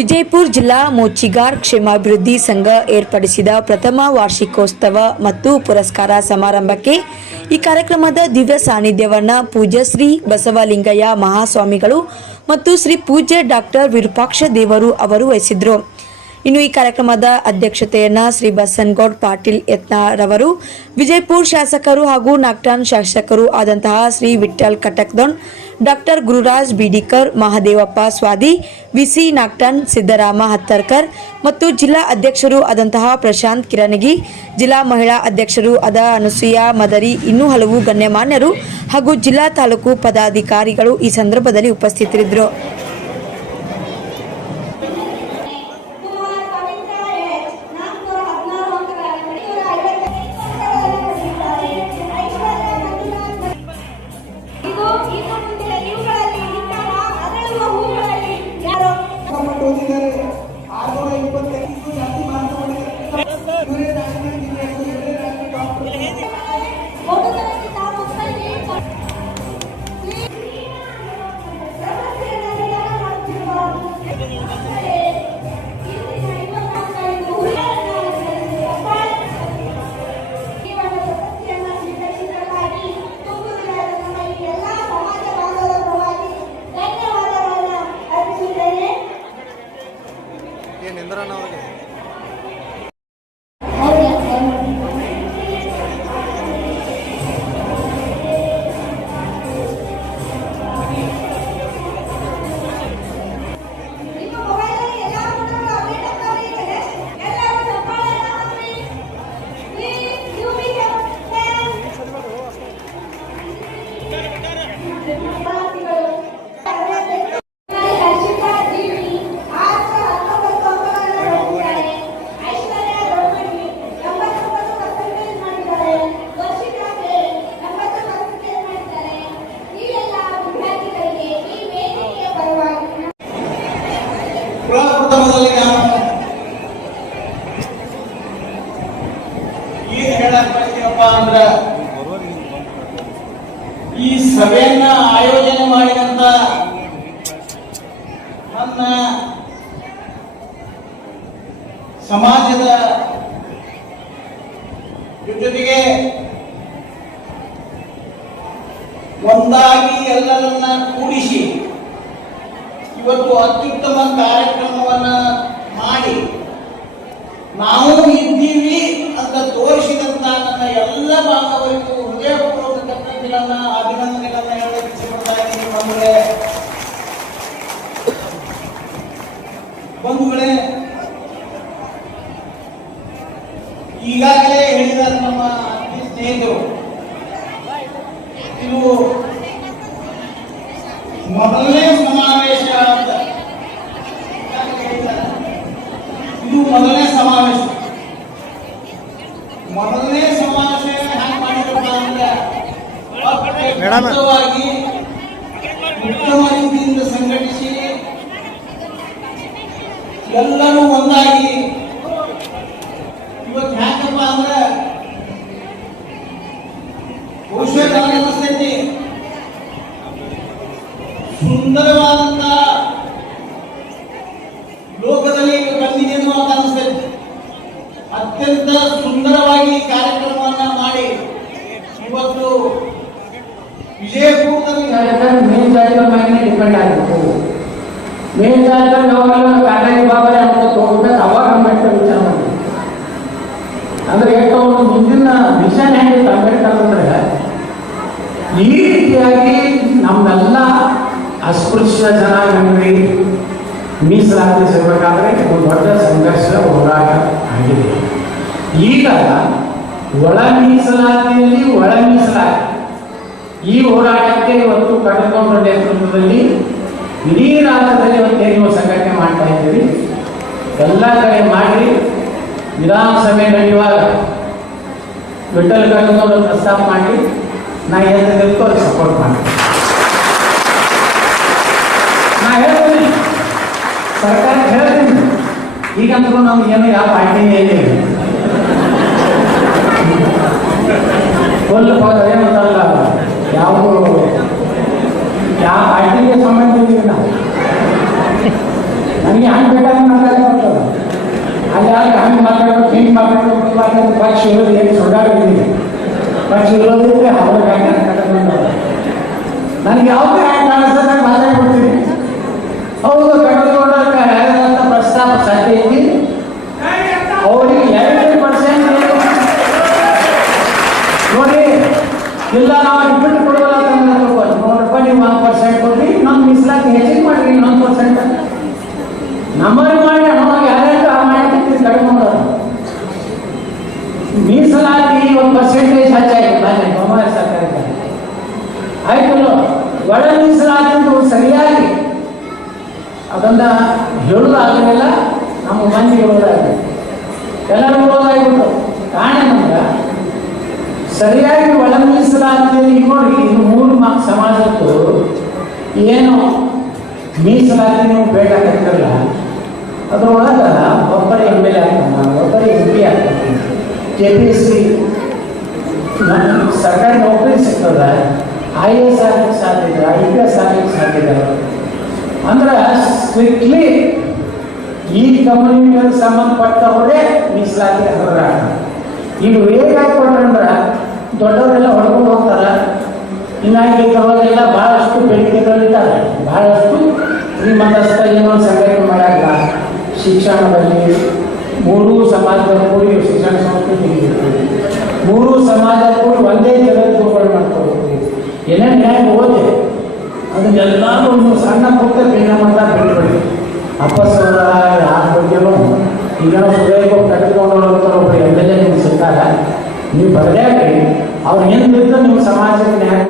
ವಿಜಯಪುರ ಜಿಲ್ಲಾ ಮೋಚಿಗಾರ್ ಕ್ಷೇಮಾಭಿವೃದ್ಧಿ ಸಂಘ ಏರ್ಪಡಿಸಿದ ಪ್ರಥಮ ವಾರ್ಷಿಕೋತ್ಸವ ಮತ್ತು ಪುರಸ್ಕಾರ ಸಮಾರಂಭಕ್ಕೆ ಈ ಕಾರ್ಯಕ್ರಮದ ದಿವ್ಯ ಸಾನ್ನಿಧ್ಯವನ್ನು ಪೂಜ್ಯ ಶ್ರೀ ಬಸವಲಿಂಗಯ್ಯ ಮಹಾಸ್ವಾಮಿಗಳು ಮತ್ತು ಶ್ರೀ ಪೂಜ್ಯ ಡಾಕ್ಟರ್ ವಿರೂಪಾಕ್ಷ ದೇವರು ಅವರು ವಹಿಸಿದ್ರು. ಇನ್ನು ಈ ಕಾರ್ಯಕ್ರಮದ ಅಧ್ಯಕ್ಷತೆಯನ್ನ ಶ್ರೀ ಬಸನ್ಗೌಡ್ ಪಾಟೀಲ್ ಯತ್ನಾರವರು, ವಿಜಯಪುರ ಶಾಸಕರು ಹಾಗೂ ನಾಗ್ಟಾನ್ ಶಾಸಕರು ಆದಂತಹ ಶ್ರೀ ವಿಠ್ಠಲ್ ಕಟಕ್ದೊಣ್ ಡಾಕ್ಟರ್ ಗುರುರಾಜ್ ಬಿಡಿಕರ್, ಮಹಾದೇವಪ್ಪ ಸ್ವಾದಿ, ವಿಸಿ ನಾಗ್ಟನ್, ಸಿದ್ದರಾಮ ಹತ್ತರ್ಕರ್ ಮತ್ತು ಜಿಲ್ಲಾ ಅಧ್ಯಕ್ಷರು ಆದಂತಹ ಪ್ರಶಾಂತ್ ಕಿರಣಗಿ, ಜಿಲ್ಲಾ ಮಹಿಳಾ ಅಧ್ಯಕ್ಷರು ಅದ ಅನಸೂಯ ಮದರಿ, ಇನ್ನೂ ಹಲವು ಗಣ್ಯಮಾನ್ಯರು ಹಾಗೂ ಜಿಲ್ಲಾ ತಾಲೂಕು ಪದಾಧಿಕಾರಿಗಳು ಈ ಸಂದರ್ಭದಲ್ಲಿ ಉಪಸ್ಥಿತರಿದ್ದರು. ಏನು ಇಂದ್ರಣ್ಣ ಅವ್ರಿಗೆ ಈ ಸಭೆಯನ್ನ ಆಯೋಜನೆ ಮಾಡಿದಂತ ನನ್ನ ಸಮಾಜದ ಜೊತೆಗೆ ಒಂದಾಗಿ ಎಲ್ಲರನ್ನ ಕೂಡಿಸಿ ಇವತ್ತು ಅತ್ಯುತ್ತಮ ಕಾರ್ಯಕ್ರಮವನ್ನ ಮಾಡಿ ನಾವು ಇದ್ದೀವಿ ಅಂತ ತೋರಿಸಿದಂತ ಈಗಾಗಲೇ ಹೇಳಿದ ನಮ್ಮ ಸ್ನೇಹಿತರು ಇದು ಮೊದಲನೇ ಸಮಾವೇಶ ಅಂತ ಇದು ಮೊದಲನೇ ಸಮಾವೇಶ. ಮೊದಲನೇ ಸಮಾವೇಶ ಹ್ಯಾಂಗ ಮಾಡಿದ್ರಪ್ಪ ಅಂದ್ರೆ ಮುಕ್ತವಾಗಿ ಉತ್ತಮ ರೀತಿಯಿಂದ ಸಂಘಟಿಸಿ ಎಲ್ಲರೂ ಒಂದಾಗಿ ಇವತ್ತು ಯಾಕಪ್ಪ ಅಂದ್ರೆ ನನಗೆ ಅನಿಸ್ತೈತಿ ಸುಂದರವಾದಂತ ಲೋಕದಲ್ಲಿ ಬಂದಿದೆ ಅಂತ ಅನಿಸ್ತೈತಿ. ಅತ್ಯಂತ ಸುಂದರವಾಗಿ ಕಾರ್ಯಕ್ರಮವನ್ನ ಮಾಡಿ ಇವತ್ತು ವಿಜಯಪುರದಲ್ಲಿ ಮೇಲ್ಜಾತಿಗಳ ಮೇಲೆ ಡಿಪೆಂಡ್ ಆಗಬೇಕು ಮೇಲ್ಜಾತಿಗಳು ಯಾವಾಗಲೂ ಕಾಟಾಗಿ ಬಾಬಾರೆ ಅಂತ ತಗೊಂಡ್ಬೇಕು ಅವಾಗ ಅಂಬೇಡ್ಕರ್ ವಿಚಾರ ಮಾಡಿ ಅಂದ್ರೆ ಎಷ್ಟು ಅವ್ರು ಮುಂದಿನ ವಿಷನ್ ಹೆಂಗಿತ್ತು ಅಂಬೇಡ್ಕರ್ ಅಂದ್ರೆ ಈ ರೀತಿಯಾಗಿ ನಮ್ಮೆಲ್ಲ ಅಸ್ಪೃಶ್ಯ ಜನಾಂಗಗಳಿಗೆ ಮೀಸಲಾತಿ ಸಿಗಬೇಕಾದ್ರೆ ಒಂದು ದೊಡ್ಡ ಸಂಘರ್ಷ ಹೋರಾಟ ಆಗಿದೆ. ಈಗ ಒಳ ಮೀಸಲಾತಿಯಲ್ಲಿ ಒಳ ಮೀಸಲಾತಿ. ಈ ಹೋರಾಟಕ್ಕೆ ಇವತ್ತು ಕಡಕೊಂಡ್ರ ನೇತೃತ್ವದಲ್ಲಿ ಇಡೀ ರಾಜ್ಯದಲ್ಲಿ ಇವತ್ತು ನೀವು ಸಂಘಟನೆ ಮಾಡ್ತಾ ಇದ್ದೀವಿ ಎಲ್ಲ ಕಡೆ ಮಾಡಿ ವಿಧಾನಸಭೆ ನಡೆಯುವಾಗ ವಿಠಲ್ ಕಡಕೊಂಡ್ರ ಪ್ರಸ್ತಾಪ ಮಾಡಿ ನಾ ಅದು ಸಪೋರ್ಟ್ ಮಾಡಿ ಈಗಂತೂ ನಮ್ಗೆ ಏನು ಯಾವ ಪಾರ್ಟಿ ಏನಿಲ್ಲ ಫುಲ್ ಏನಂತಾರಲ್ಲ ಯಾವುದು ಯಾವ ಪಾರ್ಟಿಗೆ ಸಂಬಂಧ ಇಲ್ಲ ನಾವು ನನಗೆ ಹಂಗೆ ಬೇಕಾದ್ರೆ ಮಾತಾಡ್ಬೇಕು ಅಲ್ಲಿ ಯಾಕೆ ಹಂಗೆ ಮಾತಾಡ್ಬೇಕು ಹಿಂಗೆ ಮಾತಾಡ್ಬೇಕು ಹಿಂಗೆ ಮಾತಾಡ್ಬೇಕು ಪಕ್ಷ ಇರೋದು ಏನು ಸುಳ್ಳಾಡಿದ್ದೀನಿ ಪಕ್ಷ ಇರೋದಿದ್ರೆ ಅವ್ರಿಗೆ ಹಂಗೆ ಕಟ್ಕೊಂಡು ನನಗೆ ಯಾವುದೇ ಹ್ಯಾಂಗ್ ಕಾಣಿಸ್ತದೆ ಮಾತಾಡ್ಬಿಡ್ತೀನಿ ಹೌದು ಇಲ್ಲ ನಾವು ದುಡ್ಡು ಕೊಡೋಲ್ಲ ಅಂತ ನೋಡ್ರಪ್ಪ ನೀವು ಒಂದು ಪರ್ಸೆಂಟ್ ಕೊಡ್ರಿ ನಮ್ಮ ಮೀಸಲಾತಿ ಹೆಚ್ಚಿಗೆ ಮಾಡ್ರಿ, ಇನ್ನೊಂದು ಪರ್ಸೆಂಟ್ ನಮ್ಮಲ್ಲಿ ಮಾಡಿ ಅವಾಗ ಯಾರ್ಯಾರು ಆ ಮಾಡ್ತಿರ್ತೀವಿ ಕಡಿಮೆ ಮಾಡೋದು. ಮೀಸಲಾತಿ ಒಂದು ಪರ್ಸೆಂಟೇಜ್ ಹೆಚ್ಚಾಯ್ತು. ನಾನು ಬೊಮ್ಮಾಯಿ ಸರ್ಕಾರಕ್ಕೆ ಆಯ್ತು ಒಳ ಮೀಸಲಾತಿ ಸರಿಯಾಗಿ. ಅದನ್ನ ಹೇಳೋದಾಗಲಿಲ್ಲ ನಮ್ಮ ಮಂದಿ ಹೇಳೋದಾಗಲಿ. ಎಲ್ಲರೂ ಹೇಳೋದಾಗ್ಬಿಟ್ಟು ಕಾಣೆ ನಮ್ಗೆ. ಸರಿಯಾಗಿ ಒಳ ಮೀಸಲಾತಿಯಲ್ಲಿ ಈಗ ನೋಡಿ, ಇನ್ನು ಮೂರು ಮಾ ಸಮಾಜದ್ದು ಏನು ಮೀಸಲಾತಿ ನೀವು ಬೇಡ ಹಾಕಿರಲ್ಲ ಅದ್ರೊಳಗೆ ಒಬ್ಬರ ಎಂ ಎಲ್ ಎ ಆಗ್ತಾನ, ಒಬ್ಬರ ಎಂ ಪಿ ಆಗ್ತಾನೆ. ಕೆ ಪಿ ಎಸ್ ಸಿ ಸರ್ಕಾರಿ ನೌಕರಿ ಸಿಗ್ತದ ಐ ಎ ಎಸ್ ಆಗಲಿಕ್ಕೆ ಸಾಧ್ಯ ಇದೆ, ಐ ಪಿ ಎಸ್ ಆಗಲಿಕ್ಕೆ ಸಾಧ್ಯ ಇದೆ. ಅಂದ್ರೆ ಸ್ಟ್ರಿಕ್ಟ್ಲಿ ಈ ಕಮ್ಯುನಿಟಿಗೆ ಸಂಬಂಧಪಟ್ಟವರೇ ಮೀಸಲಾತಿ ಅರ್ಹರ ಇದು ವೇಗ ಹಾಕೊಂಡ್ರೆ ದೊಡ್ಡವರೆಲ್ಲ ಹೊಡ್ಕೊಂಡು ಹೋಗ್ತಾರ. ಹೀಗಾಗಿ ಅವಾಗೆಲ್ಲ ಬಹಳಷ್ಟು ಬೇಡಿಕೆಗಳಿದ್ದಾವೆ ಬಹಳಷ್ಟು ಶ್ರೀಮಂತಸ್ಥ ಏನೋ ಸಂಘಟನೆ ಮಾಡಲ್ಲ ಶಿಕ್ಷಣದಲ್ಲಿ ಮೂರೂ ಸಮಾಜದ ಕೂಡಿ ಶಿಕ್ಷಣ ಸಂಸ್ಕೃತಿ ಮೂರೂ ಸಮಾಜ ಕೂಡಿ ಒಂದೇ ಜಗತ್ತುಗಳು ಮಾಡ್ಕೋಬೇಕು ಏನೇನು ನ್ಯಾಯ ಓದಿ ಅದನ್ನೆಲ್ಲ ಒಂದು ಸಣ್ಣ ಪುಟ್ಟ ಪರಿಣಾಮ ಬಿಟ್ಬಿಡಿ. ಅಪ್ಪಸವರ ಯಾರ ಬಗ್ಗೆನೂ ಈಗ ಸುರೇಖ ಕಟ್ಟಿಕೊಂಡು ಹೋಗ್ತಾರೆ ಒಬ್ಬರು ಎಂ ಎಲ್ ಎ ನೀವು ಬರದೇ ಅವ್ರು ಏನು ಬಿದ್ದು ನಿಮ್ಮ ಸಮಾಜಕ್ಕೆ ನ್ಯಾಯ